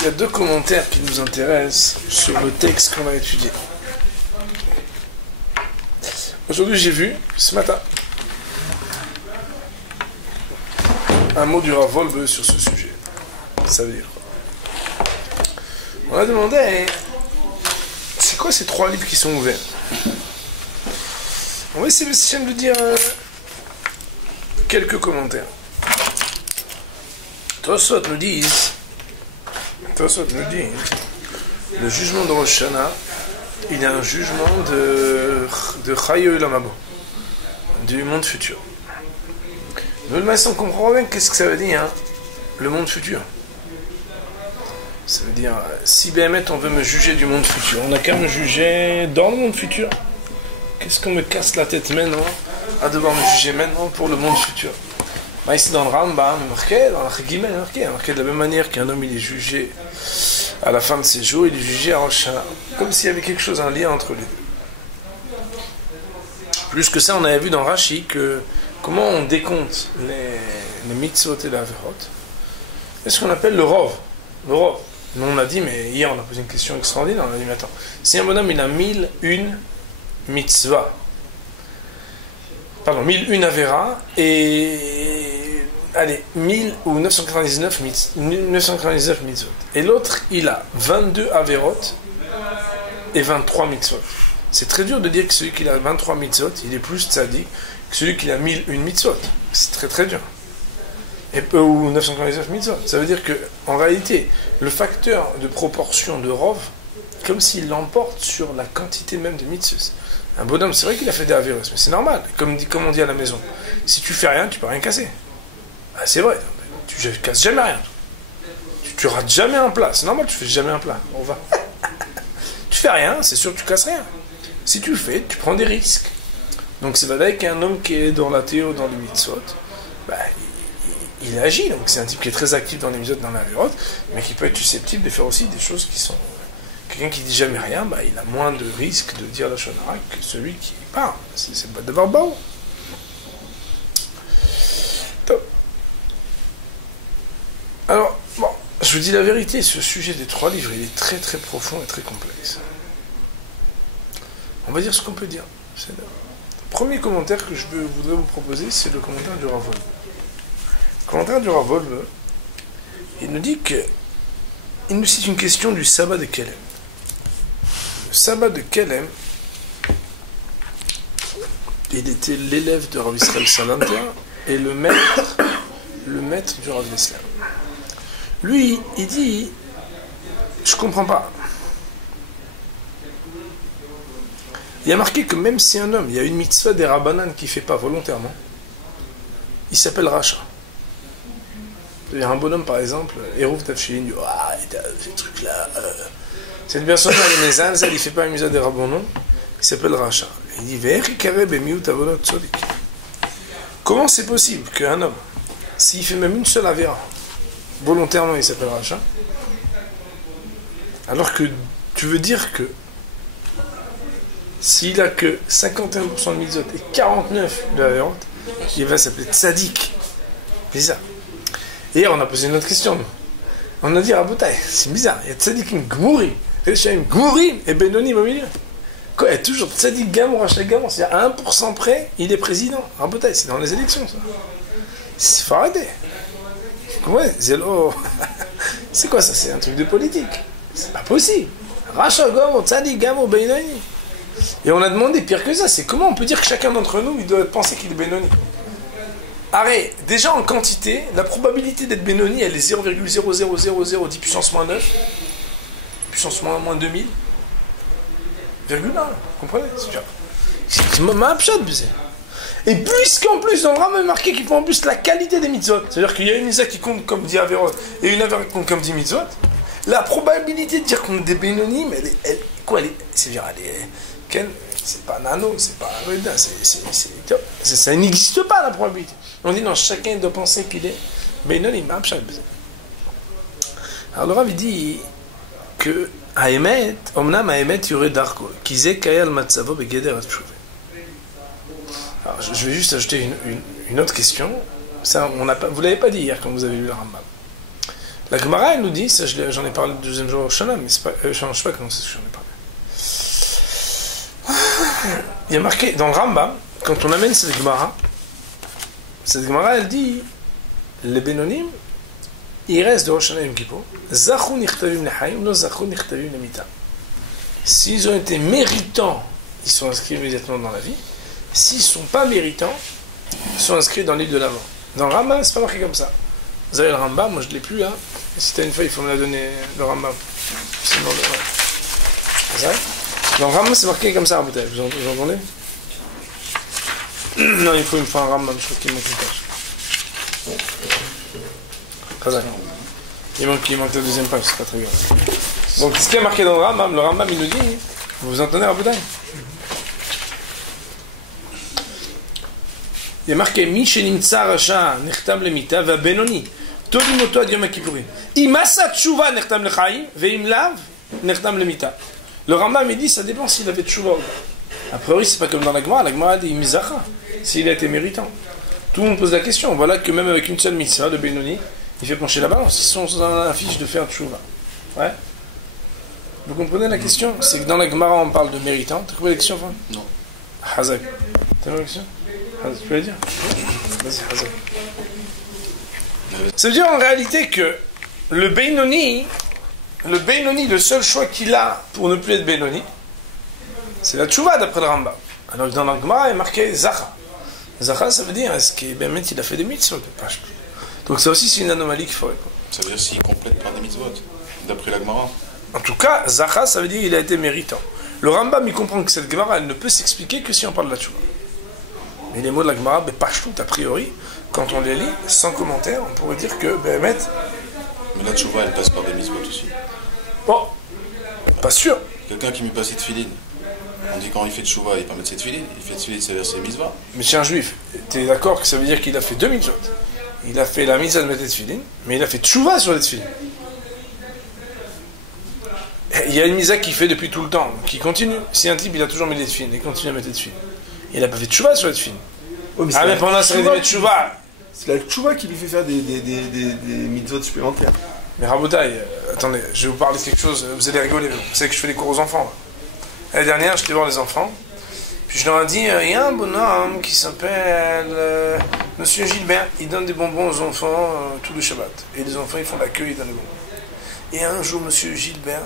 Il y a deux commentaires qui nous intéressent sur le texte qu'on va étudier. Aujourd'hui, j'ai vu, ce matin, un mot du Rav Wolbe sur ce sujet. Ça veut dire quoi? On a demandé, c'est quoi ces trois livres qui sont ouverts? On va essayer de dire quelques commentaires. Tosot nous dit, le jugement de Rosh Hashanah, il y a un jugement de Chaye Olam Haba, du monde futur. Nous, le maçon, on comprend bien qu'est-ce que ça veut dire, hein, le monde futur. Ça veut dire, si BMT on veut me juger du monde futur, on n'a qu'à me juger dans le monde futur. Qu'est-ce qu'on me casse la tête maintenant à devoir me juger maintenant pour le monde futur? Ici dans le Rambam, dans la Chagimel, marqué de la même manière qu'un homme il est jugé à la fin de ses jours, il est jugé à Rosh Hashanah, comme s'il y avait quelque chose, un lien entre les deux. Plus que ça, on avait vu dans Rashi que comment on décompte les mitzvot et les averot. C'est ce qu'on appelle le rov. Le rov. Nous on a dit, mais hier on a posé une question extraordinaire, on a dit, mais attends, si un bonhomme il a 1001 mitzvah, pardon, 1001 avera, et allez, 1000 ou 999 mitzvot. Et l'autre, il a 22 averot et 23 mitzvot. C'est très dur de dire que celui qui a 23 mitzvot, il est plus tzaddik que celui qui a 1001 mitzvot. C'est très très dur. Ou 999 mitzvot. Ça veut dire que, en réalité, le facteur de proportion de Rov, comme s'il l'emporte sur la quantité même de mitzvot. Un bonhomme, c'est vrai qu'il a fait des avéros, mais c'est normal. Comme on dit à la maison, si tu fais rien, tu peux rien casser. Ah, c'est vrai, tu casses jamais rien. Tu rates jamais un plat. C'est normal, tu fais jamais un plat. On va. Tu fais rien, c'est sûr que tu casses rien. Si tu le fais, tu prends des risques. Donc c'est vrai qu'un homme qui est dans la théo, dans les mitzvot, bah, il agit. Donc c'est un type qui est très actif dans les mitzvot, dans l'avéros, mais qui peut être susceptible de faire aussi des choses qui sont... Quelqu'un qui dit jamais rien, bah, il a moins de risques de dire la shonara que celui qui parle. C'est pas devoir beau. Alors, bon, je vous dis la vérité, ce sujet des trois livres, il est très très profond et très complexe. On va dire ce qu'on peut dire. Le premier commentaire que je voudrais vous proposer, c'est le commentaire du Rav Wolbe. Le commentaire du Rav Wolbe, il nous dit que il nous cite une question du sabbat de Kelem. Le sabbat de Kelem, il était l'élève de Rav Israël Salanter et le maître du Rav Nesler. Lui, il dit, je comprends pas. Il y a marqué que même si un homme, il y a une mitzvah des Rabbanan qui ne fait pas volontairement, il s'appelle Racha. C'est-à-dire un bonhomme, par exemple, Eruv Tafshilin, il dit, ah, ce truc-là, cette personne-là, il ne fait pas une mitzvah des Rabbanan, il s'appelle Racha. Il dit, comment c'est possible qu'un homme, s'il fait même une seule avéra, volontairement il s'appelle Racha, alors que tu veux dire que s'il a que 51% de mitzvot et 49% de avéra, il va s'appeler Tzadik. C'est ça. Hier on a posé une autre question. On a dit Rabotai, c'est bizarre, il y a Tzadikim Gmourim, Reshaim Gmourim et Benonim au milieu. Quoi, il y a toujours Tzadik Gamour, Racha Gamour, c'est à 1% près, il est président. Rabotai, c'est dans les élections ça. Il faut arrêter. Ouais, zélo. C'est quoi ça? C'est un truc de politique. C'est pas possible. Racha Gamour, Tzadik Gamour, Benonim. Et on a demandé pire que ça, c'est comment on peut dire que chacun d'entre nous, il doit penser qu'il est Benoni. Arrête, déjà en quantité, la probabilité d'être Benoni, elle est 0,000010 puissance moins 9, puissance moins 2000, virgule 1, vous comprenez? C'est ma pchad, et puisqu'en plus, dans le Rambam marqué qu'il faut en plus la qualité des mitzvot, c'est-à-dire qu'il y a une mitzvah qui compte comme 10 averot et une averot qui compte comme 10 mitzvot, la probabilité de dire qu'on est des Benoni, mais c'est pas nano, c'est pas ça n'existe pas la probabilité. On dit non, chacun doit penser qu'il est Benoni, alors le Rav dit que Haemet, Omnam Haemet Yure Darko, Kizé Kayal Matzavo Begeder Atchouve. Alors je vais juste ajouter une autre question. Ça, vous ne l'avez pas dit hier quand vous avez lu le Rambam. La Gemara, elle nous dit, ça j'en ai parlé le deuxième jour au Shana, mais c'est pas, je sais pas comment c'est que j'en ai parlé. Il y a marqué, dans le Rambam, quand on amène cette Gemara, elle dit, les Bénonim, ils restent de Rosh Hashanah Yom Kippur, Zachou nichtavim lechaim, no zachou nichtavim lemita. S'ils ont été méritants, ils sont inscrits immédiatement dans la vie. S'ils ne sont pas méritants, ils sont inscrits dans l'île de la mort. Dans le Rambam, c'est pas marqué comme ça. Vous avez le Rambam, moi je ne l'ai plus, hein. Si tu as une feuille, il faut me la donner, le Rambam. Sinon, ouais. Dans le Rambam, c'est marqué comme ça, peut-être. Vous entendez? Non, il faut une fois un Rambam, je crois qu'il manque une page. Khazak. Il manque la deuxième page, c'est pas très grave. Donc, ce qui est marqué dans le Rambam, il nous dit, vous entendez, Raboudai? Il y a marqué Mishenimtsa Rasha Nechtam Lemita va Benoni. Todimoto ad Yom Kippourim. Imasa Tshuva Nechtam Lechaim veim lav Nechtam Lemita. Le Rambam il dit ça dépend s'il avait Tshuva ou pas. A priori c'est pas comme dans la Gemara dit Mizacha s'il a été méritant. Tout le monde pose la question. Voilà que même avec une seule mitzvah de Benoni, il fait pencher la balance. Ils sont dans la fiche de faire Tshuva. Ouais. Vous comprenez la question? C'est que dans la Gemara on parle de méritant. T'as compris la question? Non. Hazak. T'as compris la question? Tu peux la dire? Vas-y, Hazak. Ça veut dire en réalité que le Benoni, le seul choix qu'il a pour ne plus être Benoni, c'est la Tchouva d'après le Rambam. Alors dans la Gemara, il est marqué Zacha. Zacha, ça veut dire est-ce qu'il a fait des mitzvot? Donc ça aussi, c'est une anomalie qu'il faut répondre. Ça veut dire s'il complète par des mitzvot, d'après la Gemara. En tout cas, Zacha, ça veut dire qu'il a été méritant. Le Rambam, il comprend que cette Gemara, elle ne peut s'expliquer que si on parle de la Tchouva. Mais les mots de la Gemara, Pashtout, a priori, quand on les lit, sans commentaire, on pourrait dire que, Mais la tchouva, elle passe par des mitzvot aussi. Bon, pas sûr. Quelqu'un qui met pas cette filine, on dit quand il fait tchouva, il peut mettre cette filine, il fait tchouva, c'est verser mitzvah. Mais c'est un juif, tu es d'accord que ça veut dire qu'il a fait deux mitzvot? Il a fait la mitzvah de mettre cette filine, mais il a fait tchouva sur cette filine. Il y a une mitzvah qu'il fait depuis tout le temps, qui continue. Si un type, il a toujours mis des filines, il continue à mettre des filines. Il n'a pas fait de tchouva sur la tefilin. Oh, mais pendant ça, il dit tchouva. C'est la tchouva qui lui fait faire des mitzvot supplémentaires. Mais Raboutaï, attendez, je vais vous parler de quelque chose, vous allez rigoler. Vous savez que je fais des cours aux enfants. L'année dernière, j'étais voir les enfants, puis je leur ai dit, il y a un bonhomme qui s'appelle Monsieur Gilbert, il donne des bonbons aux enfants tout le Shabbat. Et les enfants, ils font la queue, ils donnent des bonbons. Et un jour, Monsieur Gilbert,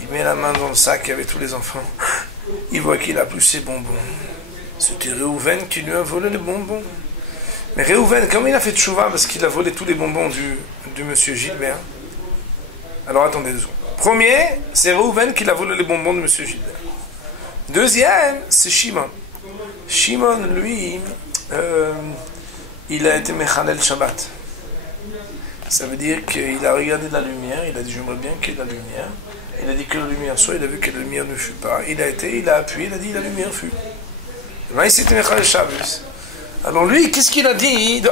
il met la main dans le sac avec tous les enfants. Il voit qu'il a plus ses bonbons. C'était Réhouven qui lui a volé les bonbons. Mais Réhouven, comme il a fait tchouva parce qu'il a volé tous les bonbons du monsieur Gilbert. Alors attendez 2 secondes. Premier, c'est Réhouven qui a volé les bonbons de monsieur Gilbert. Deuxième, c'est Shimon. Shimon, lui, il a été Mechanel Shabbat. Ça veut dire qu'il a regardé la lumière, il a dit j'aimerais bien qu'il y ait de la lumière. Il a dit que la lumière soit, il a vu que la lumière ne fut pas. Il a appuyé, il a dit la lumière fut. Et c'était Mechanel Shabbos. Alors lui, qu'est-ce qu'il a dit?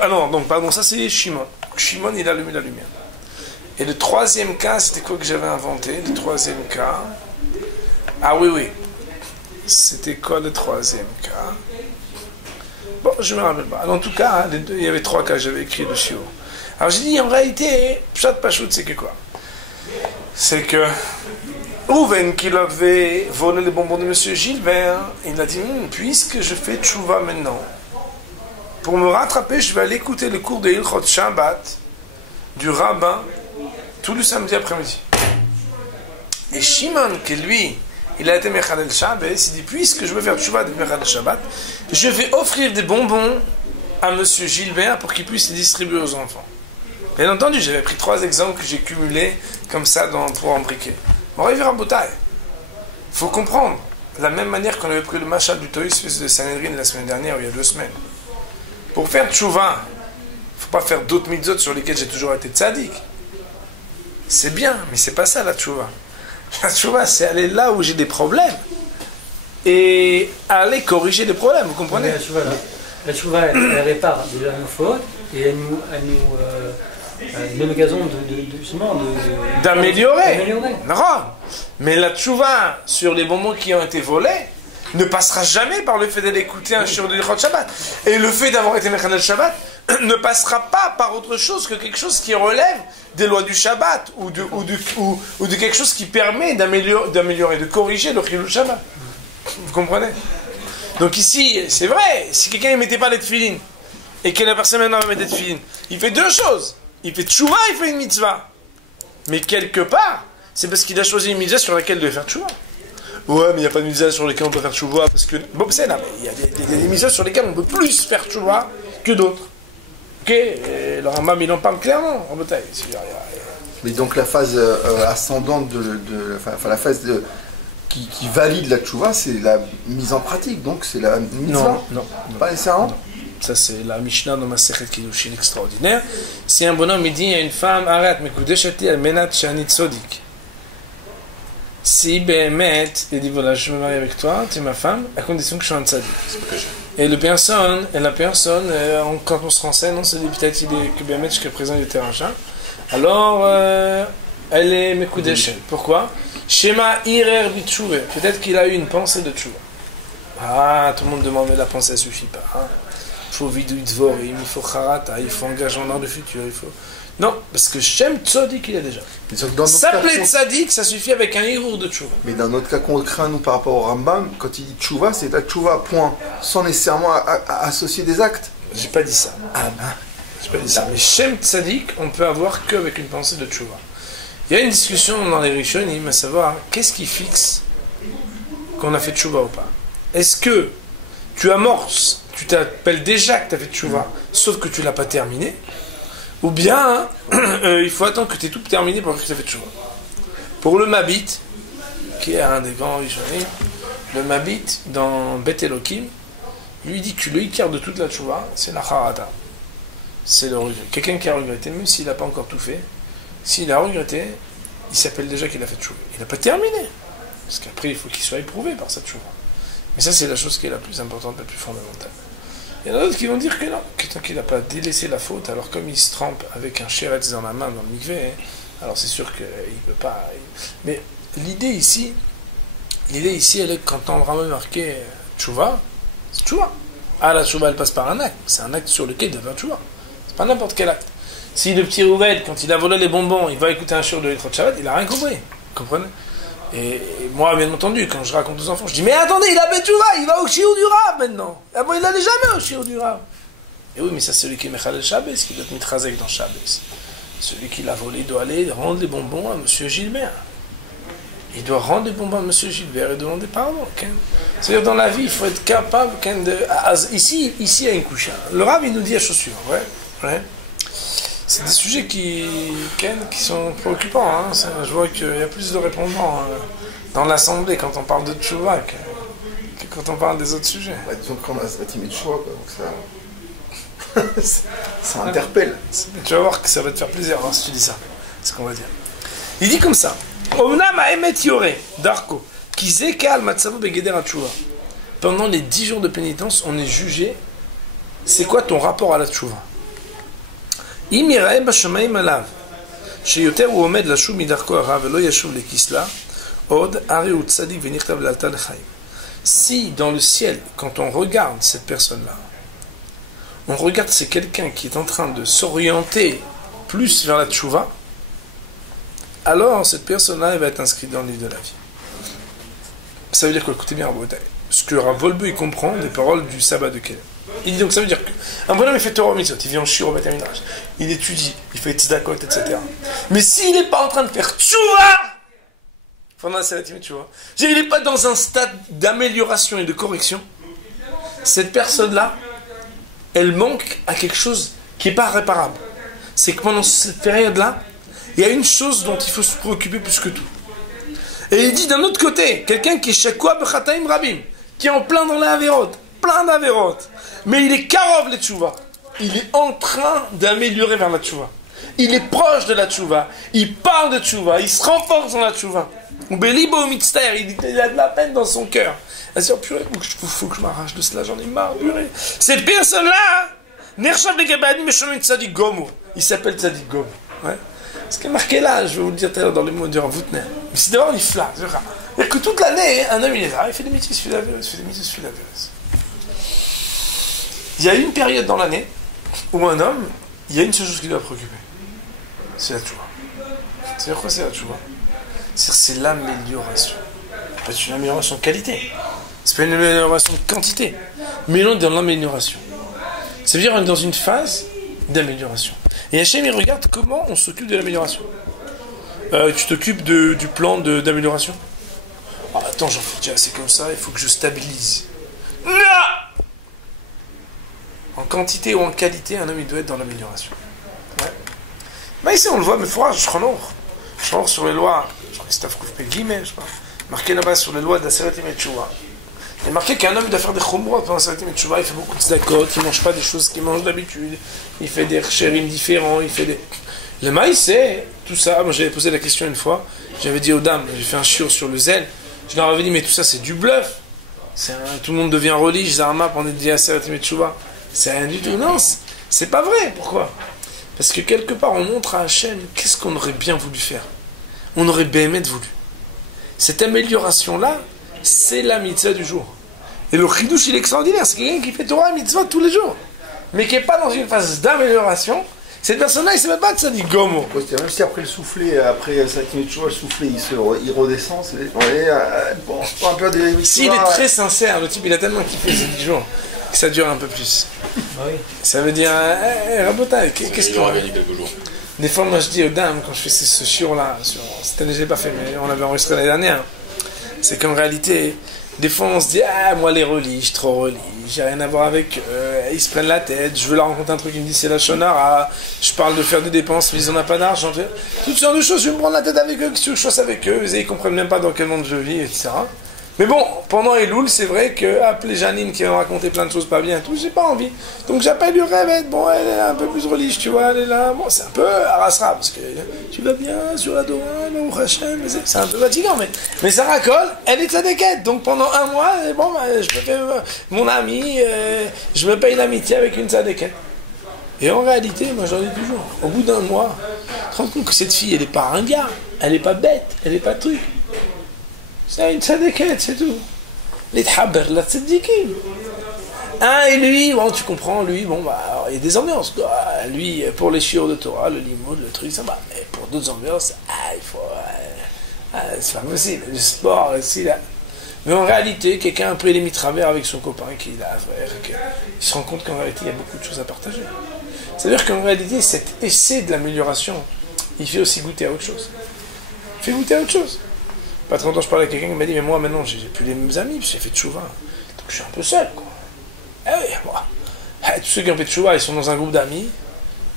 Pardon, ça c'est Shimon. Shimon, il a allumé la lumière. Et le troisième cas, c'était quoi que j'avais inventé? Le troisième cas... Ah oui. C'était quoi le troisième cas? Bon, je me rappelle pas. Alors, en tout cas, il y avait 3 cas, j'avais écrit le chiot. Alors j'ai dit, en réalité, Pshat Pachout, c'est que quoi? C'est que Rouven, qui avait volé les bonbons de monsieur Gilbert, il a dit, puisque je fais tchouva maintenant, pour me rattraper, je vais aller écouter le cours de Ilchot Shabbat du rabbin tout le samedi après-midi. Et Shimon, qui lui, il a été Mechanel Shabbat, il dit, puisque je veux faire tchouva de Mechanel Shabbat, je vais offrir des bonbons à monsieur Gilbert pour qu'il puisse les distribuer aux enfants. Bien entendu, j'avais pris 3 exemples que j'ai cumulés comme ça pour embriquer. Bon, il faut comprendre. De la même manière qu'on avait pris le machal du Toïs de Sanhedrin la semaine dernière, ou il y a 2 semaines. Pour faire tchouva, il ne faut pas faire d'autres mitzvot sur lesquels j'ai toujours été tzaddik. C'est bien, mais c'est pas ça la tchouva. La tchouva, c'est aller là où j'ai des problèmes et aller corriger les problèmes, vous comprenez? La tchouva, elle répare déjà nos fautes et elle nous donne l'occasion d'améliorer. Non. Mais la tchouva sur les bonbons qui ont été volés ne passera jamais par le fait d'aller écouter un shiur de Ilchot Shabbat. Et le fait d'avoir été Mechanel Shabbat ne passera pas par autre chose que quelque chose qui relève des lois du Shabbat ou de quelque chose qui permet d'améliorer, de corriger le Chilul Shabbat. Vous comprenez? Donc ici, c'est vrai, si quelqu'un ne mettait pas les tefilines et que la personne maintenant va mettre des tefilines, il fait deux choses. Il fait tchouva, il fait une mitzvah. Mais quelque part, c'est parce qu'il a choisi une mitzvah sur laquelle il doit faire tchouva. Ouais, mais il n'y a pas de mitzvah sur lesquelles on peut faire tchouva parce que... Bon, c'est là, mais il y a des mitzvahs sur lesquelles on peut plus faire tchouva que d'autres. Ok, et le Rambam, il en parle clairement en bataille. Mais donc la phase ascendante enfin la phase qui valide la tchouva, c'est la mise en pratique, donc c'est la mitzvah. Non. Pas nécessairement. Non. Ça, c'est la Mishnah dans Masechet Kiddushin extraordinaire. Si un bonhomme il dit à une femme, arrête, mais koudeshati al menat shani tzodik. Si Behemet, il dit voilà, je me marie avec toi, tu es ma femme, à condition que je sois un tzadik. Et la personne, quand on se renseigne, on se dit peut-être que Behemet jusqu'à présent il était un chat. Alors, elle est mekudeshet. Pourquoi? Shema irer bitshuve. Peut-être qu'il a eu une pensée de tchouva. Ah, tout le monde demande, mais la pensée ne suffit pas. Hein. Il faut vidouille dvorim, il faut charata, il faut engagement dans le futur, il faut... Non, parce que Shem Tzodik il a déjà. S'appeler Tzadik, ça suffit avec un hirour de tchouva. Mais dans notre cas concret, nous, par rapport au Rambam, quand il dit tchouva, c'est la tchouva, point. Sans nécessairement associer des actes. J'ai pas dit ça. J'ai pas dit ça. Mais Shem Tzadik, on peut avoir qu'avec une pensée de tchouva. Il y a une discussion dans les Rishonim, à savoir, qu'est-ce qui fixe qu'on a fait tchouva ou pas? Est-ce que tu amorces, tu t'appelles déjà que tu as fait tchouva, sauf que tu l'as pas terminé? Ou bien, il faut attendre que tu aies tout terminé pour que tu aies fait tchouva. Pour le Mabit, qui est un des grands Rishonim, le Mabit, dans Bet Elokim, lui dit que le ikar de toute la tchouva, c'est la charata. C'est le regret. Quelqu'un qui a regretté, même s'il n'a pas encore tout fait, s'il a regretté, il s'appelle déjà qu'il a fait tchouva. Il n'a pas terminé. Parce qu'après, il faut qu'il soit éprouvé par cette tchouva. Mais ça, c'est la chose qui est la plus importante, la plus fondamentale. Il y en a d'autres qui vont dire que non, que tant qu'il n'a pas délaissé la faute, alors comme il se trempe avec un sheretz dans la main dans le mikvé, alors c'est sûr qu'il ne peut pas... Mais l'idée ici, elle est que quand on vraiment marqué tchouva, c'est tchouva. Ah, la tchouva, elle passe par un acte. C'est un acte sur lequel il doit faire tchouva. C'est pas n'importe quel acte. Si le petit Rouvel, quand il a volé les bonbons, il va écouter un shiur de l'Etrot Shabbat, il n'a rien compris. Vous comprenez? Et moi, bien entendu, quand je raconte aux enfants, je dis, mais attendez, il a fait tchouva, il va au shiur du Rav maintenant. Ah bon, il n'allait jamais au shiur du Rav. Et oui, mais ça, c'est celui qui est Mechal el Shabbos, qui doit être mitrazek dans Shabbos. Celui qui l'a volé doit aller rendre les bonbons à M. Gilbert. Il doit rendre les bonbons à M. Gilbert et demander pardon. C'est-à-dire, dans la vie, il faut être capable de... Ici, il y a une couche. Le Rav, il nous dit la chose suivante. Ouais. C'est des sujets qui sont préoccupants. Hein. Je vois qu'il y a plus de répondants dans l'Assemblée quand on parle de tchouva que quand on parle des autres sujets. Bah, disons qu'on a ce bâtiment de choix, donc ça interpelle. Tu vas voir que ça va te faire plaisir alors, si tu dis ça. C'est ce qu'on va dire. Il dit comme ça. Pendant les 10 jours de pénitence, on est jugé. C'est quoi ton rapport à la tchouva? Si dans le ciel, quand on regarde cette personne-là, on regarde c'est quelqu'un qui est en train de s'orienter plus vers la tchouva, alors cette personne-là elle va être inscrite dans le livre de la vie. Ça veut dire quoi? Écoutez bien, ce que Rav Wolbe il comprend des paroles du sabbat de Kelem. Il dit donc ça veut dire qu'un bonhomme il fait Torah Mitzvot, il vient en shiur au Beit HaMidrash, il étudie, il fait tzedakot, etc. Mais s'il n'est pas en train de faire tchouva pendant la Selatim tchouva, il n'est pas dans un stade d'amélioration et de correction, cette personne-là, elle manque à quelque chose qui n'est pas réparable. C'est que pendant cette période-là, il y a une chose dont il faut se préoccuper plus que tout. Et il dit d'un autre côté, quelqu'un qui est shakwa b'chataim rabim, qui est en plein dans la avérote, plein d'avérotes, mais il est karov le tchouva. Il est en train d'améliorer vers la tchouva. Il est proche de la tchouva. Il parle de tchouva. Il se renforce dans la tchouva. Il a de la peine dans son cœur. Il dit, purée, il faut que je m'arrache de cela, j'en ai marre, purée. Cette personne-là, il s'appelle Tzadik Gomo. Ouais. Ce qui est marqué là, je vais vous le dire tout à l'heure dans les mots du Rav Woutner. Mais c'est d'abord une flamme. C'est-à-dire que toute l'année, un homme il est là, il fait des métiers, il fait des métiers, il fait la violence. Il y a une période dans l'année ou un homme, il y a une seule chose qui doit préoccuper. C'est la tchouva. C'est-à-dire quoi c'est la tchouva? C'est l'amélioration. C'est une amélioration de qualité. C'est pas une amélioration de quantité. Mais on est dans l'amélioration. Ça veut dire qu'on est dans une phase d'amélioration. Et Hachem, il regarde comment on s'occupe de l'amélioration. Tu t'occupes du plan d'amélioration? Attends, j'en fais déjà assez comme ça, il faut que je stabilise. Non! En quantité ou en qualité, un homme il doit être dans l'amélioration. Ouais. Mais ici on le voit, mais il faudra, je crois sur les lois, genre les staff coupés guillemets, je crois, marqué là-bas sur les lois de la Seratim et Tchouva. Il est marqué qu'un homme doit faire des chomrot pendant la Seratim et Tchouva, il fait beaucoup de tzedakot, il ne mange pas des choses qu'il mange d'habitude, il fait des chérim différents, il fait des... Le maïs, c'est tout ça. Moi j'avais posé la question une fois, j'avais dit aux dames, j'ai fait un shiur sur le zèle, je leur avais dit, mais tout ça c'est du bluff. Tout le monde devient religieux, Zarma, pendant des dias Seratim et Tchouva. C'est rien du tout. Non, c'est pas vrai. Pourquoi? Parce que quelque part, on montre à Hachem qu'est-ce qu'on aurait bien voulu faire. On aurait bien voulu. Cette amélioration-là, c'est la mitzvah du jour. Et le chidouche, il est extraordinaire. C'est quelqu'un qui fait Torah et mitzvah tous les jours. Mais qui n'est pas dans une phase d'amélioration. Cette personne-là, il ne sait même pas de ça, dit gomo. Même si après le soufflet, après 5 minutes de choix, le soufflet, il redescend, bon, un peu des... S'il est très sincère, le type, il a tellement kiffé ces 10 jours. Ça dure un peu plus. Oui. Ça veut dire, Rabota, qu'est-ce qu'on a quelques jours. Des fois, moi je dis aux dames, quand je fais ce shiur-là, cette année je l'ai pas fait, mais on avait enregistré l'année dernière, c'est qu'en réalité, des fois on se dit, moi les religieux, trop religieux, j'ai rien à voir avec eux, ils se prennent la tête, je veux leur raconter un truc, ils me disent c'est la shonara, je parle de faire des dépenses, mais ils n'ont pas d'argent, toutes sortes de choses, je vais me prendre la tête avec eux, qu'est-ce que je fasse avec eux, ils comprennent même pas dans quel monde je vis, etc. Mais bon, pendant Elul, c'est vrai que appeler Janine qui va me raconter plein de choses pas bien et tout, j'ai pas envie. Donc j'appelle Yorevet, bon, elle est un peu plus religieuse, tu vois, elle est là, bon, c'est un peu arasra, parce que tu vas bien sur la Torah, au Hachem, c'est un peu fatigant, mais ça racole, elle est tzadékette. Donc pendant un mois, bon, je me fais mon ami, je me paye l'amitié avec une tzadékette. Et en réalité, moi j'en dis toujours, au bout d'un mois, tu te rends compte que cette fille, elle est pas un gars, elle est pas bête, elle est pas truc. C'est une tzadékette, c'est tout. Les thaber, la tzadikim. Et lui, bon, tu comprends, lui, bon, bah, il y a des ambiances. Lui, pour les shiur de Torah, le limoud, le truc, ça va. Mais pour d'autres ambiances, il faut. C'est pas possible. Le sport, aussi, là. Mais en réalité, quelqu'un a pris les mitravers avec son copain, qu'il a frère, il se rend compte qu'en réalité, il y a beaucoup de choses à partager. C'est-à-dire qu'en réalité, cet essai de l'amélioration, il fait aussi goûter à autre chose. Il fait goûter à autre chose. Pas très longtemps, je parlais à quelqu'un qui m'a dit, mais moi maintenant j'ai plus les mêmes amis, j'ai fait tchouva, donc je suis un peu seul, quoi. Oui, moi. Tous ceux qui ont fait tchouva, ils sont dans un groupe d'amis,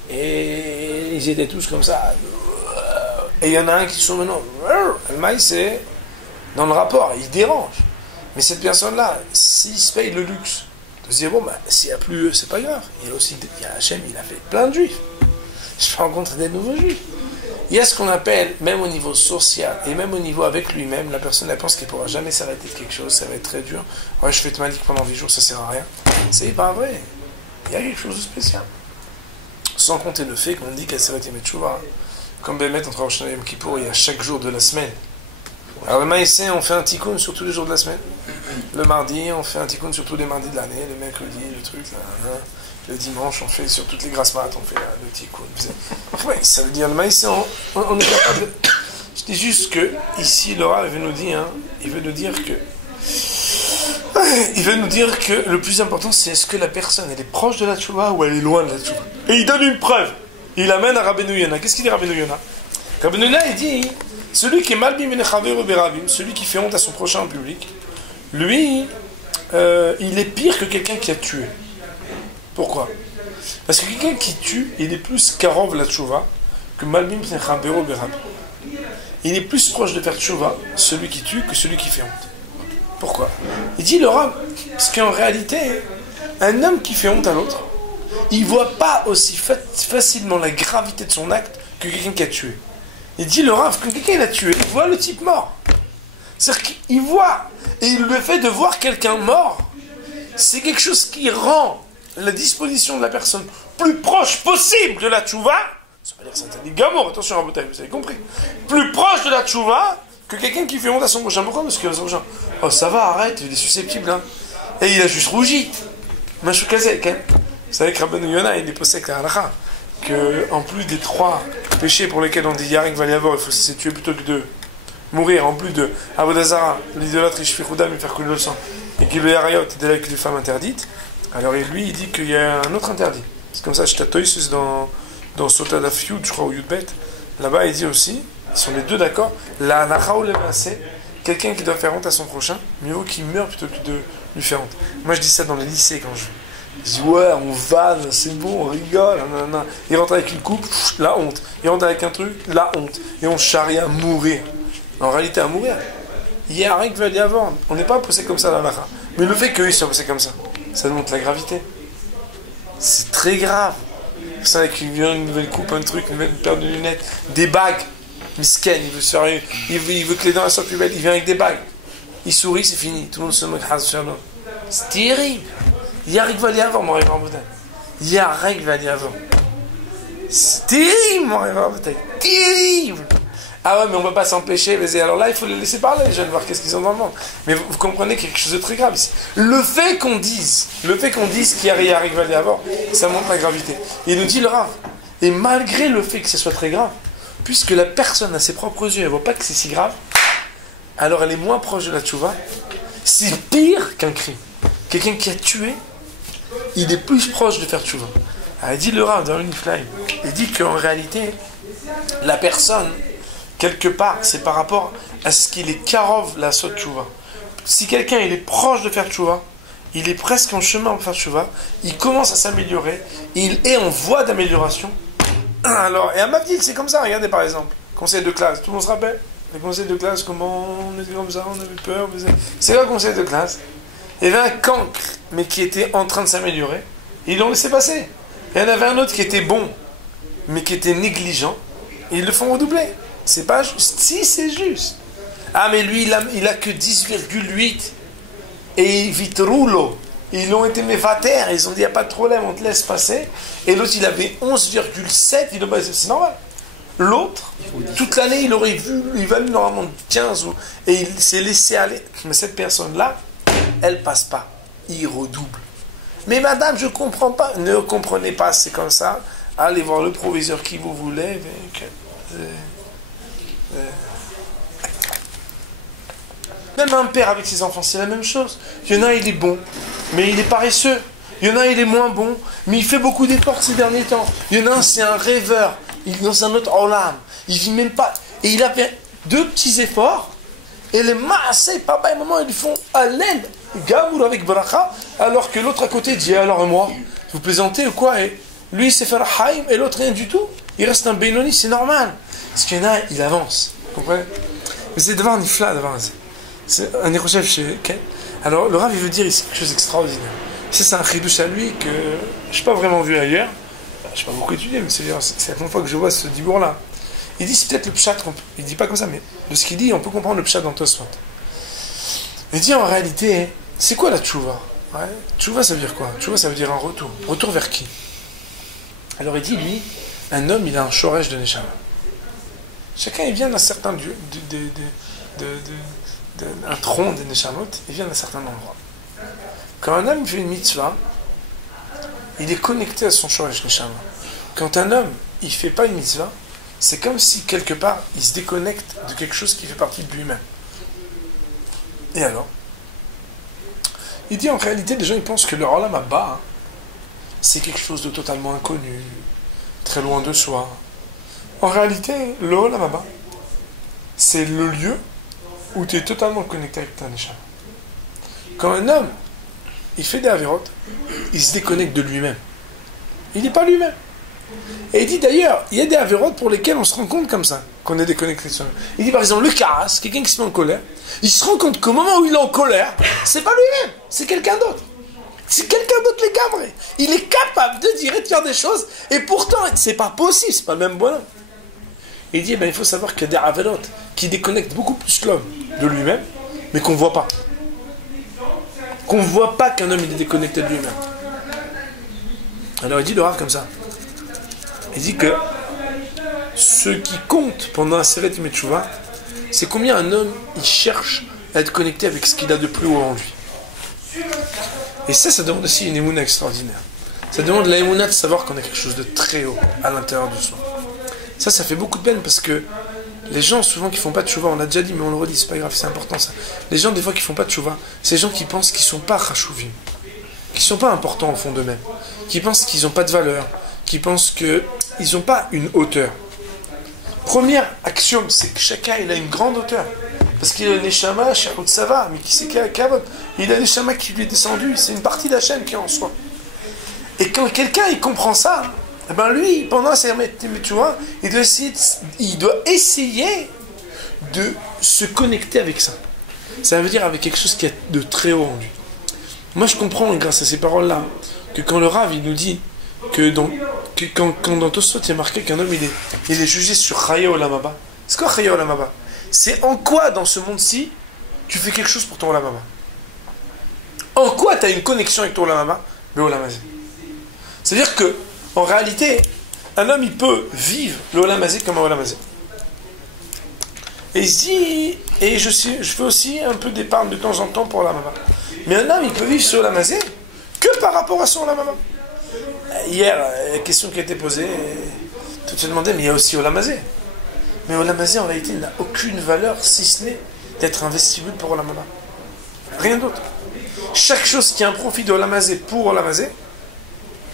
et ils étaient tous comme ça. Et il y en a un qui sont maintenant, le maïs, c'est dans le rapport, il dérange. Mais cette personne-là, s'il se paye le luxe, de se dire, bon, bah, s'il n'y a plus eux, c'est pas grave. Il y a Hachem, il a fait plein de juifs. Je peux rencontrer des nouveaux juifs. Il y a ce qu'on appelle, même au niveau social, et même au niveau avec lui-même, la personne elle pense qu'elle ne pourra jamais s'arrêter de quelque chose, ça va être très dur. Ouais, je fais de malik pendant 8 jours, ça sert à rien. C'est pas vrai. Il y a quelque chose de spécial. Sans compter le fait qu'on dit qu'elle s'arrête et tchouva. Comme Bémet, entre Rosh Hashanah et Yom Kippour, il y a chaque jour de la semaine. Alors le maïsé, on fait un tikkun sur tous les jours de la semaine. Le mardi, on fait un tikkun sur tous les mardis de l'année, le mercredi, le truc, là. Le dimanche, on fait sur toutes les grasses maths, on fait le tikkun. Ouais, ça veut dire le maïs, on est capable de... Je dis juste que, ici, Laura, il veut nous dire que le plus important, c'est est-ce que la personne, elle est proche de la tchouva ou elle est loin de la tchouva. Et il donne une preuve. Il amène à Rabbeinu Yonah. Qu'est-ce qu'il dit Rabbeinu Yonah? Rabbeinu Yonah, il dit, celui qui est malbim ben chaveru berabim, celui qui fait honte à son prochain en public, lui, il est pire que quelqu'un qui a tué. Pourquoi? Parce que quelqu'un qui tue, il est plus karov la tchouva que malbim ben chaveru berabim. Il est plus proche de faire tchouva, celui qui tue, que celui qui fait honte. Pourquoi? Il dit le Rav, parce qu'en réalité, un homme qui fait honte à l'autre, il ne voit pas aussi facilement la gravité de son acte que quelqu'un qui a tué. Il dit le Rav, quand quelqu'un l'a tué, il voit le type mort. C'est-à-dire qu'il voit, et le fait de voir quelqu'un mort, c'est quelque chose qui rend la disposition de la personne plus proche possible de la tchouva. Ça veut dire que c'est un gamour, attention à vous avez compris. Plus proche de la tchouva que quelqu'un qui fait honte à son prochain. Pourquoi? Parce que son prochain, oh ça va, arrête, il est susceptible, hein. Et il a juste rougi. Machou kazek, hein. savez que Rabbeinu Yonah, il est possède la halakha, que en plus des 3 péchés pour lesquels on dit Yarik va y avoir, il faut se tuer plutôt que de mourir, en plus de Avodazara, l'idolâtrie, Shfichoudam, et faire couler le sang, et qu'il y a Rayot, d'aller avec les femmes interdites, alors lui, il dit qu'il y a un autre interdit. C'est comme ça, Shtatoïs, dans Sota Daf Yud, je crois, ou Yudbet, là-bas, il dit aussi, ils sont les deux d'accord, la halakha ou le maaseh, quelqu'un qui doit faire honte à son prochain, mieux vaut qu'il meure plutôt que de lui faire honte. Moi, je dis ça dans les lycées quand je dis ouais, on vanne, c'est bon, on rigole. Nanana. Il rentre avec une coupe, la honte. Il rentre avec un truc, la honte. Et on charrie à mourir. En réalité, à mourir, il y a rien qui va y avoir. On n'est pas poussé comme ça, la halakha. Mais le fait qu'eux soient poussés comme ça montre la gravité. C'est très grave. Ça, avec une nouvelle coupe, un truc, une nouvelle paire de lunettes, des bagues. Misken, il veut que les dents soient plus belles, il vient avec des bagues. Il sourit, c'est fini. Tout le monde se moque. C'est terrible. Il y a rien qui va y avoir, mon rêve en bouteille. Il y a rien qui va y avoir. C'est terrible, mon rêve en bouteille. Terrible. Ah ouais, mais on ne va pas s'empêcher. Mais alors là, il faut les laisser parler, les jeunes, voir qu'est-ce qu'ils ont dans le monde. Mais vous comprenez quelque chose de très grave ici. Le fait qu'on dise qu'il y a rien qui va y avoir, ça montre la gravité. Il nous dit le Rav. Et malgré le fait que ce soit très grave, puisque la personne a ses propres yeux, elle ne voit pas que c'est si grave, alors elle est moins proche de la tchouva. C'est pire qu'un crime. Quelqu'un qui a tué, il est plus proche de faire tchouva. Alors, il dit le Rav dans l'Unifly, il dit qu'en réalité, la personne, quelque part, c'est par rapport à ce qu'il est karov la sot tchouva. Si quelqu'un il est proche de faire tchouva, il est presque en chemin pour faire tchouva, il commence à s'améliorer, il est en voie d'amélioration. Alors, et à ma vie, c'est comme ça, regardez par exemple, conseil de classe, tout le monde se rappelle? Les conseils de classe, comment on était comme ça, on avait peur, c'est quoi le conseil de classe? Il y avait un cancre, mais qui était en train de s'améliorer, et ils l'ont laissé passer. Il y en avait un autre qui était bon, mais qui était négligent, et ils le font redoubler. C'est pas juste. Si, c'est juste. Ah, mais lui, il a que 10,8, et vite rouleau. Ils l'ont été mévater, ils ont dit, il n'y a pas de problème, on te laisse passer. Et l'autre, il avait 11,7, c'est normal. L'autre, toute l'année, il aurait vu, il valait normalement 15, et il s'est laissé aller. Mais cette personne-là, elle passe pas. Il redouble. Mais madame, je comprends pas. Ne comprenez pas, c'est comme ça. Allez voir le proviseur qui vous voulez. Même un père avec ses enfants, c'est la même chose. Il y en a, il est bon, mais il est paresseux. Il y en a, il est moins bon, mais il fait beaucoup d'efforts ces derniers temps. Il y en a un, c'est un rêveur. Il est dans un autre olam. Il vit même pas. Et il a fait 2 petits efforts. Et les maaseh, papa et maman, ils lui font à l'aide. Gamour avec bracha. Alors que l'autre à côté dit, alors et moi, vous plaisantez ou quoi? Et lui, il sait faire haïm et l'autre rien du tout. Il reste un Benoni, c'est normal. Parce qu'il y en a, il avance. Vous comprenez? Mais c'est devant un ifla, devant c'est un érochef chez Ken. Alors, le Rav, il veut dire ici quelque chose d'extraordinaire. C'est un chidouche à lui que je n'ai pas vraiment vu ailleurs. Je n'ai pas beaucoup étudié, mais c'est la première fois que je vois ce dibour-là. Il dit, c'est peut-être le pshat, il ne dit pas comme ça, mais de ce qu'il dit, on peut comprendre le pshat dans Tosfot. Il dit, en réalité, c'est quoi la tchouva? Ouais. Tchouva, ça veut dire quoi? Tchouva, ça veut dire un retour. Retour vers qui? Alors, il dit, lui, un homme, il a un shoresh de neshama. Chacun, il vient d'un certain un tronc de neshamot, il vient d'un certain endroit. Quand un homme fait une mitzvah, il est connecté à son shoresh neshama. Quand un homme, il ne fait pas une mitzvah, c'est comme si, quelque part, il se déconnecte de quelque chose qui fait partie de lui-même. Et alors? Il dit, en réalité, les gens, ils pensent que le olam haba, c'est quelque chose de totalement inconnu, très loin de soi. En réalité, le olam haba, c'est le lieu où tu es totalement connecté avec ta neshama. Quand un homme, il fait des avérotes, il se déconnecte de lui-même. Il n'est pas lui-même. Et il dit d'ailleurs, il y a des avérotes pour lesquelles on se rend compte comme ça, qu'on est déconnecté de soi-même. Il dit par exemple, le karas, quelqu'un qui se met en colère, il se rend compte qu'au moment où il est en colère, c'est pas lui-même, c'est quelqu'un d'autre. C'est quelqu'un d'autre, les gamrés. Il est capable de dire et de faire des choses, et pourtant, c'est pas possible, c'est pas le même bonhomme. Il dit, il faut savoir qu'il y a des avérotes qui déconnectent beaucoup plus l'homme de lui-même, mais qu'on ne voit pas. Qu'on ne voit pas qu'un homme il est déconnecté de lui-même. Alors il dit le Rav comme ça. Il dit que ce qui compte pendant un Seret Metchouva, c'est combien un homme il cherche à être connecté avec ce qu'il a de plus haut en lui. Et ça demande aussi une émouna extraordinaire. Ça demande la émouna de savoir qu'on a quelque chose de très haut à l'intérieur de soi. Ça fait beaucoup de peine parce que les gens souvent qui font pas de tchouva, on l'a déjà dit mais on le redit, c'est pas grave, c'est important ça. Les gens des fois qui font pas de tchouva, c'est les gens qui pensent qu'ils sont pas chashouvim, qui sont pas importants au fond d'eux-mêmes, qui pensent qu'ils n'ont pas de valeur, qui pensent qu'ils n'ont pas une hauteur. Premier axiome, c'est que chacun il a une grande hauteur. Parce qu'il a le neshama, Shahut Sava, mais qui c'est qui a Kavod? Il a le neshama qui lui est descendu, c'est une partie d'Hachem qui est en soi. Et quand quelqu'un il comprend ça, eh ben lui, pendant ses tchouva, il doit essayer de se connecter avec ça. Ça veut dire avec quelque chose qui est de très haut en lui. Moi je comprends grâce à ces paroles-là que quand le Rav il nous dit que quand dans Tosfot il y a marqué qu'un homme il est jugé sur Chaya Olam Haba. C'est quoi Chaya Olam Haba? C'est en quoi dans ce monde-ci tu fais quelque chose pour ton Olam Haba. En quoi tu as une connexion avec ton Olam Haba? Le Olam Hazé. C'est-à-dire que en réalité, un homme il peut vivre le Olam Hazé comme un Olam Hazé. Et il se dit, et je fais aussi un peu d'épargne de temps en temps pour Olam Haba. Mais un homme il peut vivre ce Olam Hazé que par rapport à son Olam Haba. Hier, la question qui a été posée, tout se demandait, mais il y a aussi Olam Hazé. Mais Olam Hazé, en réalité, n'a aucune valeur, si ce n'est d'être un vestibule pour Olam Haba. Rien d'autre. Chaque chose qui a un profit de Olam Hazé pour Olam Hazé,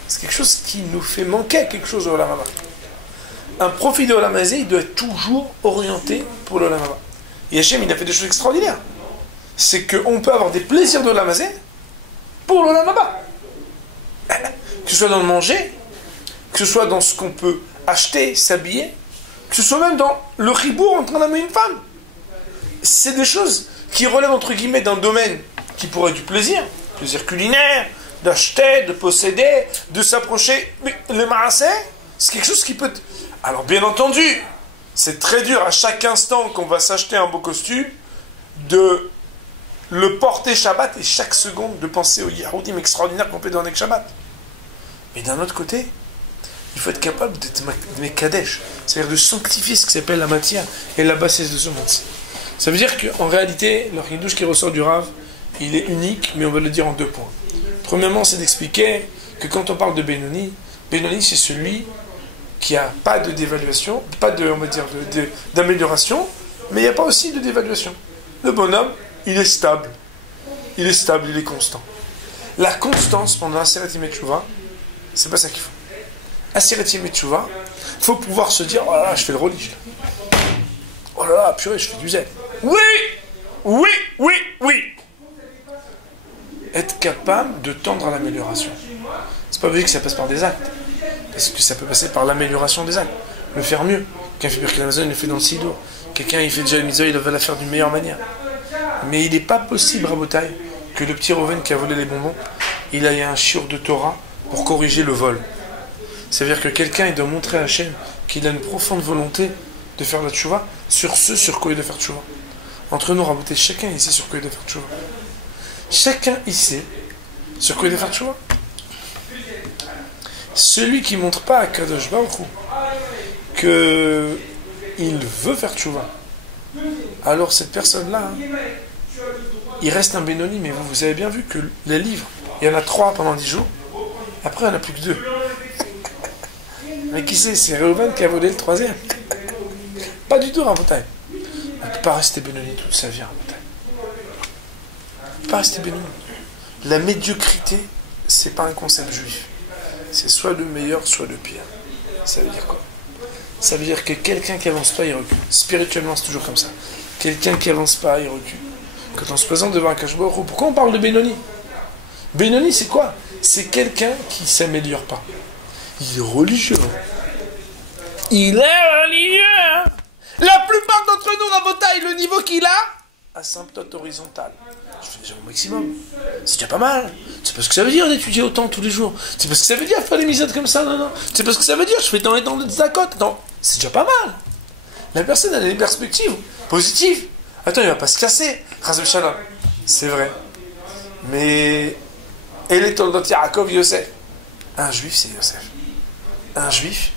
c'est quelque chose qui nous fait manquer quelque chose de Olam Haba. Un profit de Olam Hazé, il doit être toujours orienté pour l'Olam Haba. Et Hachem, il a fait des choses extraordinaires. C'est qu'on peut avoir des plaisirs de Olam Hazé pour l'Olam Haba. Que ce soit dans le manger, que ce soit dans ce qu'on peut acheter, s'habiller, que ce soit même dans le ribour en train d'amener une femme. C'est des choses qui relèvent entre guillemets d'un domaine qui pourrait être du plaisir culinaire, d'acheter, de posséder, de s'approcher. Mais le marassé, c'est quelque chose qui peut... Alors bien entendu, c'est très dur à chaque instant qu'on va s'acheter un beau costume de le porter Shabbat et chaque seconde de penser au Yehoudim extraordinaire qu'on peut donner avec Shabbat. Mais d'un autre côté, il faut être capable d'être Mekadesh, c'est-à-dire de sanctifier ce qui s'appelle la matière et la bassesse de ce monde. Ça veut dire qu'en réalité, le Hidouche qui ressort du Rav, il est unique, mais on va le dire en 2 points. Premièrement, c'est d'expliquer que quand on parle de Benoni, Benoni c'est celui qui n'a pas de dévaluation, pas de, on va dire, d'amélioration, mais il n'y a pas aussi de dévaluation. Le bonhomme, il est stable, il est constant. La constance pendant la Aseret Yemei Teshuvah, c'est pas ça qu'il faut. Aseret Yemei Teshuvah, il faut pouvoir se dire, oh là là, je fais le religieux. Oh là là, purée, je fais du zèle. Oui, oui, oui, oui. Être capable de tendre à l'amélioration. C'est pas obligé que ça passe par des actes. Parce que ça peut passer par l'amélioration des actes. Le faire mieux. Quelqu'un fait Birkat Hamazon, il le fait dans le Sidour. Quelqu'un, il fait déjà une mitzvah, il va la faire d'une meilleure manière. Mais il n'est pas possible, Rabotai, que le petit Rouven qui a volé les bonbons, il ait un shiur de Torah pour corriger le vol. Ça veut dire que quelqu'un, il doit montrer à Hachem qu'il a une profonde volonté de faire la tchouva sur ce sur quoi il doit faire tchouva. Entre nous, Rabotai, chacun il sait sur quoi il doit faire tchouva. Chacun il sait sur quoi il doit faire tchouva. Celui qui ne montre pas à Kadosh Baruch Hu qu'il veut faire tchouva, alors cette personne-là, il reste un Benoni, mais vous avez bien vu que les livres, il y en a 3 pendant 10 jours, après il n'y en a plus que 2. Mais qui sait, c'est Reuven qui a volé le 3e. Pas du tout, Rabotai. On ne peut pas rester Benoni toute sa vie, Rabotai. On ne peut pas rester Benoni. La médiocrité, c'est pas un concept juif. C'est soit le meilleur, soit le pire. Ça veut dire quoi? Ça veut dire que quelqu'un qui avance pas, il recule. Spirituellement, c'est toujours comme ça. Quelqu'un qui avance pas, il recule. Quand on se présente devant un Kadosh Baruch Hu, pourquoi on parle de Benoni? Benoni, c'est quoi? C'est quelqu'un qui s'améliore pas. Il est religieux. Il est religieux. La plupart d'entre nous, Rabotai, le niveau qu'il a, asymptote horizontal. Je fais déjà mon maximum. C'est déjà pas mal. C'est pas ce que ça veut dire d'étudier autant tous les jours. C'est pas ce que ça veut dire faire des misotes comme ça, non. C'est pas ce que ça veut dire, je fais tant et tant de zakotes. Non, c'est déjà pas mal. La personne, elle a des perspectives positives. Attends, il va pas se casser. Chazal Shalom. C'est vrai. Mais elle est Toldot Yaakov Yosef. Un juif, c'est Yosef. Un juif,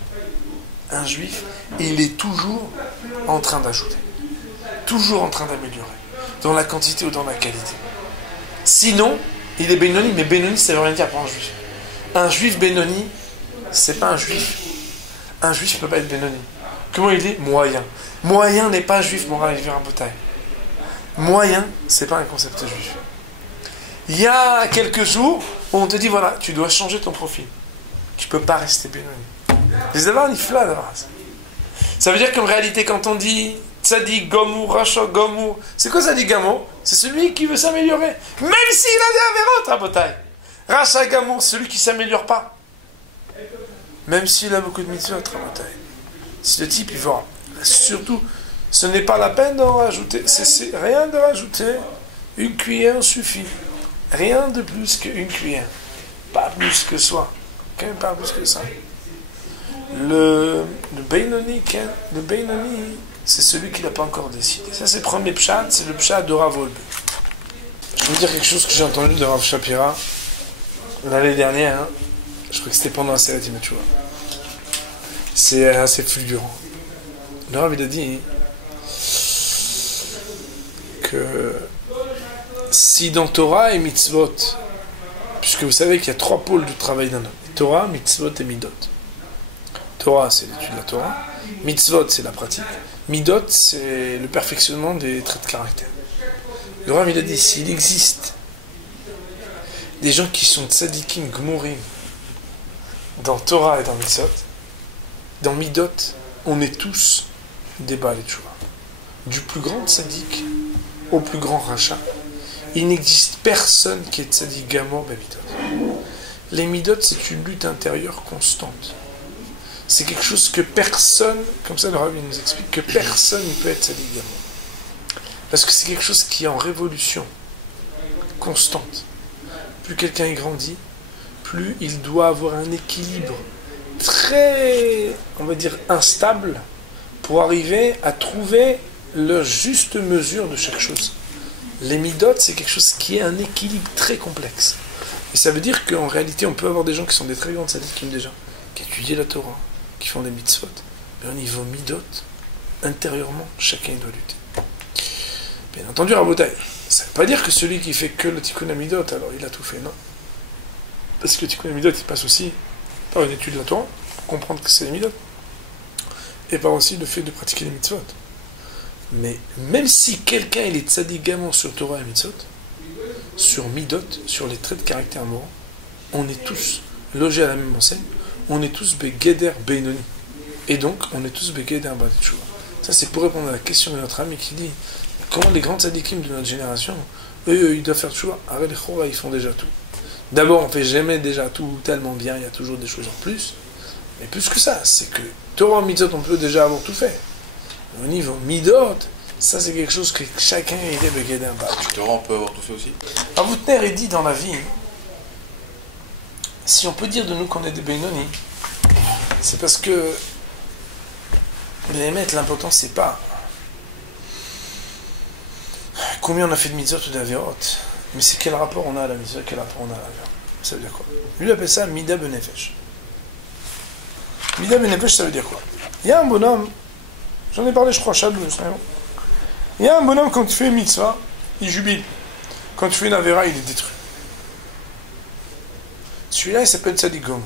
il est toujours en train d'ajouter. Toujours en train d'améliorer. Dans la quantité ou dans la qualité. Sinon, il est Benoni, mais Benoni, ça veut rien dire pour un juif. Un juif Benoni, c'est pas un juif. Un juif ne peut pas être Benoni. Comment il est? Moyen. Moyen n'est pas juif, mon arrivé en bataille. Moyen, c'est pas un concept juif. Il y a quelques jours où on te dit voilà, tu dois changer ton profil. Tu peux pas rester Benoni. Les avars nifla d'abord. Ça veut dire qu'en réalité, quand on dit Tzadik, Gomour, Racha, Gomour, c'est quoi Tzadik Gomour? C'est celui qui veut s'améliorer. Même s'il a des avérotes à bataille. Racha Gomour, celui qui ne s'améliore pas. Même s'il a beaucoup de mitzvot à bataille. Si le type, il va. Surtout, ce n'est pas la peine d'en rajouter. C'est rien de rajouter. Une cuillère suffit. Rien de plus qu'une cuillère. Pas plus que soi. Quand même pas plus que ça. Le Beinoni, c'est celui qui n'a pas encore décidé. Ça, c'est le premier pshat, c'est le pshat de Rav Wolbe. Je vais vous dire quelque chose que j'ai entendu de Rav Shapira l'année dernière. Hein. Je crois que c'était pendant la Seret Yom. C'est assez fulgurant. Le Rav, il a dit que si dans Torah et Mitzvot, puisque vous savez qu'il y a 3 pôles du travail d'un homme, Torah, Mitzvot et Midot. Torah, c'est l'étude de la Torah. Mitzvot, c'est la pratique. Midot, c'est le perfectionnement des traits de caractère. Le Rav, il a dit, s'il existe des gens qui sont tzadikim, gmurim, dans Torah et dans Mitzvot, dans Midot, on est tous des Baal Teshuvah. Du plus grand tzadik au plus grand rachat, il n'existe personne qui est tzadik gamor ben Midot. Les Midot, c'est une lutte intérieure constante. C'est quelque chose que personne, comme ça le Rav nous explique, que personne ne peut être tzadik gamor. Parce que c'est quelque chose qui est en révolution constante. Plus quelqu'un grandit, plus il doit avoir un équilibre très, on va dire, instable pour arriver à trouver la juste mesure de chaque chose. Les midot, c'est quelque chose qui est un équilibre très complexe. Et ça veut dire qu'en réalité, on peut avoir des gens qui sont des très grands tzadikim déjà, qui étudient la Torah, qui font des mitzvot, mais au niveau midot, intérieurement, chacun doit lutter. Bien entendu, Rabotai, ça ne veut pas dire que celui qui fait que le tikkun midot, alors il a tout fait, non. Parce que le tikkun midot, il passe aussi par une étude de la Torah, pour comprendre que c'est les midot, et par aussi le fait de pratiquer les mitzvot. Mais même si quelqu'un il est tzadik gamon sur Torah et mitzvot, sur midot, sur les traits de caractère moraux, on est tous logés à la même enseigne, on est tous begeder beinoni. Et donc, on est tous begeder baal teshuvah. Ça, c'est pour répondre à la question de notre ami qui dit comment les grands tzadikim de notre génération, eux, ils doivent faire teshuvah. Arrête les chora, ils font déjà tout. D'abord, on ne fait jamais déjà tout tellement bien, il y a toujours des choses en plus. Mais plus que ça, c'est que Torah et mitzvot, on peut déjà avoir tout fait. Au niveau midot, ça c'est quelque chose que chacun est begeder baal. Torah, on peut avoir tout fait aussi. Avoutner est dit dans la vie, si on peut dire de nous qu'on est des Beinoni, c'est parce que l'important c'est pas combien on a fait de mitzvot ou d'avéot, mais c'est quel rapport on a à la mitzvot, quel rapport on a à l'avéot. Ça veut dire quoi? Lui il appelle ça Mida Benefesh. Mida Benefesh, ça veut dire quoi? Il y a un bonhomme, j'en ai parlé je crois, Chadou, il y a un bonhomme quand tu fais une mitzvah, il jubile. Quand tu fais une avéra, il est détruit. Celui-là, il s'appelle Tzadik Gomo.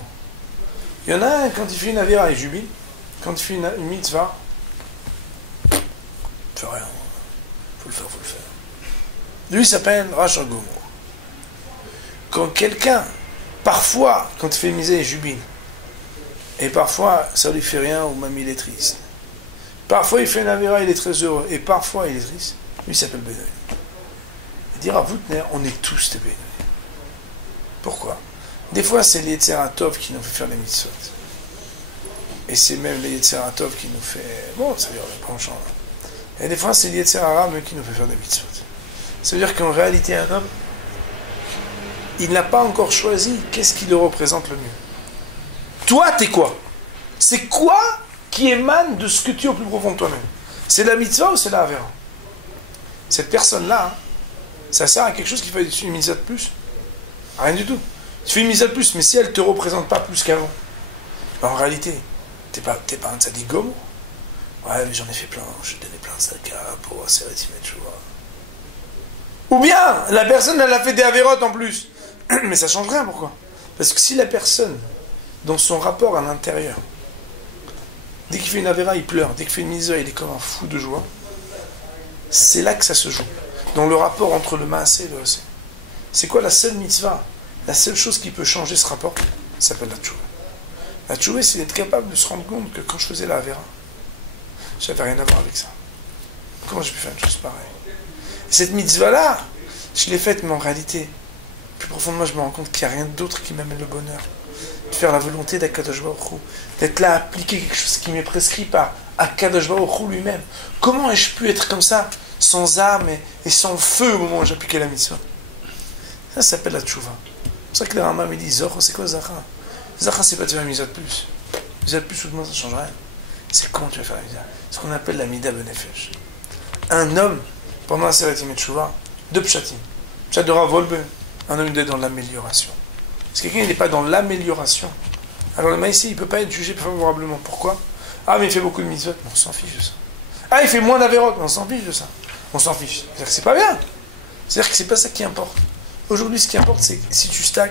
Il y en a un, quand il fait une avéra, il jubile. Quand il fait une mitzvah, il ne fait rien. Faut le faire. Lui, il s'appelle Racha Gomo. Quand quelqu'un, parfois, quand il fait une mitzvah, il jubile. Et parfois, ça ne lui fait rien, ou même il est triste. Parfois, il fait une avéra, il est très heureux. Et parfois, il est triste. Lui, il s'appelle Benoni. Il dira, Voutner, on est tous des Benoni. Pourquoi? Des fois, c'est les Yetzeratov qui nous fait faire les mitzvot. Et c'est même les Yetzeratov qui nous fait... Bon, ça veut dire le penchant. Et des fois, c'est les Yetzerara qui nous fait faire des mitzvot. Ça veut dire qu'en réalité, un homme, il n'a pas encore choisi qu'est-ce qui le représente le mieux. Toi, t'es quoi? C'est quoi qui émane de ce que tu es au plus profond de toi-même? C'est la mitzvah ou c'est la avéra? Cette personne-là, ça sert à quelque chose qui fait une mitzvah de plus? Rien du tout. Tu fais une mitzvah de plus, mais si elle ne te représente pas plus qu'avant, en réalité, t'es pas un tzadik gomo. Ouais, mais j'en ai fait plein, je donné plein de tzedaka pour Aseret Yom Teshuvah. Ou bien, la personne, elle a fait des avérotes en plus. Mais ça change rien, pourquoi? Parce que si la personne, dans son rapport à l'intérieur, dès qu'il fait une avéra, il pleure, dès qu'il fait une mitzvah, il est comme un fou de joie, c'est là que ça se joue. Dans le rapport entre le maasé et le hasé. C'est quoi la seule mitzvah? La seule chose qui peut changer ce rapport, ça s'appelle la tchouva. La tchouva, c'est d'être capable de se rendre compte que quand je faisais la avéra, j'avais rien à voir avec ça. Comment j'ai pu faire une chose pareille? Cette mitzvah-là, je l'ai faite, mais en réalité, plus profondément, je me rends compte qu'il n'y a rien d'autre qui m'amène le bonheur. De faire la volonté d'Akadosh Baruch Hu, d'être là à appliquer quelque chose qui m'est prescrit par Akadosh Baruch Hu lui-même. Comment ai-je pu être comme ça, sans âme et sans feu au moment où j'appliquais la mitzvah? Ça s'appelle la tchouva. C'est pour ça que le Rambam me dit, Zoch, c'est quoi Zacha? Zacha, c'est pas de faire une mitzvah de plus. Mitzvah de plus, ou de moins, ça ne change rien. C'est comment tu vas faire la mitzvah. C'est ce qu'on appelle la mida benefesh. Un homme, pendant la Seratim et Tchouva, deux pshatim. Pshat de Rav Wolbe, un homme il doit être dans l'amélioration. Si quelqu'un n'est pas dans l'amélioration, alors le maïsé, il ne peut pas être jugé favorablement. Pourquoi? Ah, mais il fait beaucoup de mitzvot, on s'en fiche de ça. Ah, il fait moins d'avérot, on s'en fiche de ça. On s'en fiche. C'est-à-dire que c'est pas bien. C'est-à-dire que c'est pas ça qui importe. Aujourd'hui, ce qui importe, c'est que si tu stagnes,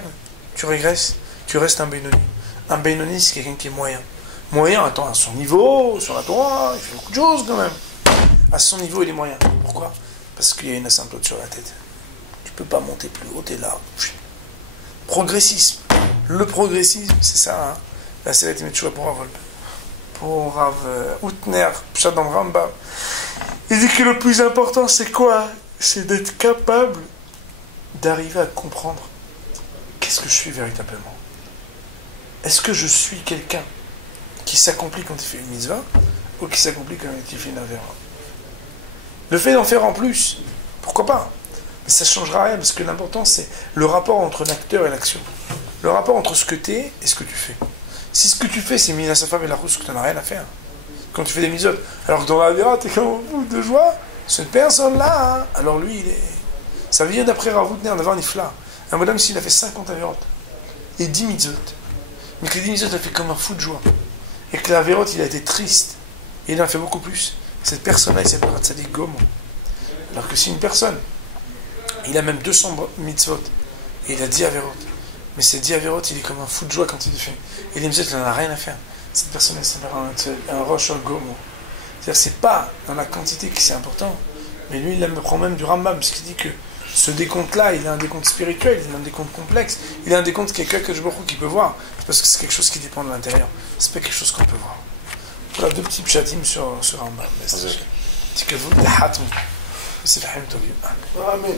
tu régresses, tu restes un Benoni. Un Benoni, c'est quelqu'un qui est moyen. Moyen, attends, à son niveau, sur la Torah, il fait beaucoup de choses quand même. À son niveau, il est moyen. Pourquoi? Parce qu'il y a une asymptote sur la tête. Tu peux pas monter plus haut, t'es là. Progressisme. Le progressisme, c'est ça, hein. La Seret Metchoua pour Rav Wolbe. Pour Rav Outner, Pshat dans le Rambam. Il dit que le plus important, c'est quoi? C'est d'être capable d'arriver à comprendre qu'est-ce que je suis véritablement. Est-ce que je suis quelqu'un qui s'accomplit quand il fait une mitzvah ou qui s'accomplit quand il fait une avéra? Le fait d'en faire en plus, pourquoi pas? Mais ça ne changera rien, parce que l'important c'est le rapport entre l'acteur et l'action. Le rapport entre ce que tu es et ce que tu fais. Si ce que tu fais c'est Mina sa femme et la rousse, que tu n'as rien à faire. Quand tu fais des mitzvot, alors que dans l'avéra, tu es comme au bout de joie, cette personne-là, hein, alors lui, il est... Ça vient d'après Rav Outner, d'avoir un ifla. Un bonhomme, s'il a fait 50 avérotes et 10 mitzvot, mais que les 10 mitzvot a fait comme un fou de joie, et que l'avérote, il a été triste, et il en a fait beaucoup plus, cette personne-là, il s'appellera Tzadik Gomo. Alors que si une personne, il a même 200 mitzvot, et il a 10 avérotes, mais ces 10 avérotes, il est comme un fou de joie quand il les fait. Et les mitzvot, il n'en a rien à faire. Cette personne, elle s'appellera un roche Gomo. C'est-à-dire, c'est pas dans la quantité qui c'est important, mais lui, il prend même du Rambam, parce qu'il dit que ce décompte-là, il a un décompte spirituel, il a un décompte complexe, il a un décompte qui peut voir, parce que c'est quelque chose qui dépend de l'intérieur. C'est pas quelque chose qu'on peut voir. Voilà deux petits pshatim sur Rambam. C'est que vous, c'est le Haïm Tovim. Amen.